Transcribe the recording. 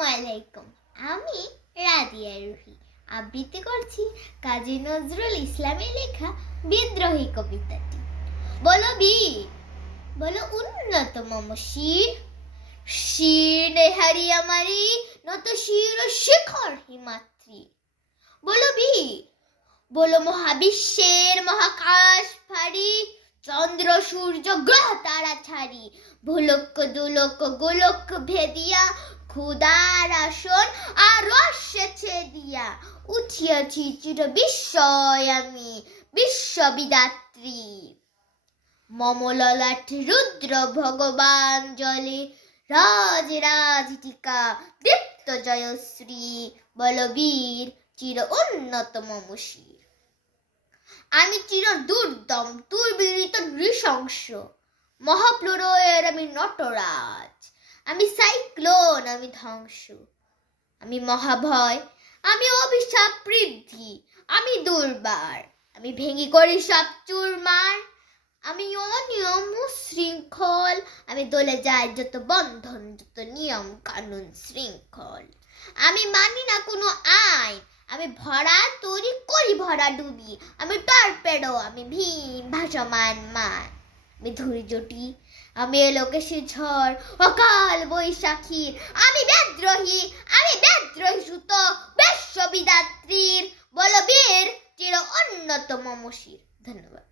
আলাইকুম। আমি রাদিয়া রুহি। আবৃত্তি করছি কাজী নজরুল ইসলামের লেখা বিদ্রোহী কবিতাটি। বলো বীর, বলো উন্নত মম শির শির নেহারি আমারি, নত শির ও শিখর হিমাত্রী বলো বীর, বলো মহাবিশ্বের মহাকাশ ফাড়ি চন্দ্র, সূর্য, গ্রহ তারা ছাড়ি। ভুলক্য দুলক্য গোলক ভেদিয়া ক্ষুদার আসন আর রস্যে দিয়া উঠিয়াছি চির বিস্ময় আমি, বিশ্ববিদাত্রী। মমললাট রুদ্র ভগবান জলে, রাজ রাজ টিকা, দীপ্ত জয়শ্রী, বলবীর চির উন্নত মমশির আমি চির দুর্দম দুর্বিনীত নৃশংস, মহাপ্লুরয়ের আমি নটরাজ। আমি সাইক্লোন, আমি ধ্বংস। আমি মহাভয়, আমি অভিশাপ বৃদ্ধি, আমি দুর্বার। আমি ভেঙে করি সব চুরমার। আমি অনিয়ম শৃঙ্খল। আমি দলে যাই যত বন্ধন, যত নিয়ম কানুন শৃঙ্খল। আমি মানি না কোনো আইন। আমি ভরা তৈরি, করি ভরা ডুবি। আমি টর্পেডো, আমি ভীম, ভাসমান মান। ধৈর্যটি আমি এলোকে সে ঝড়, অকাল বৈশাখী, আমি বিদ্রোহী আমি বিদ্রোহী সুত বিশ্ববিদাত্রীর বলবীর চির অন্যতম মশির। ধন্যবাদ।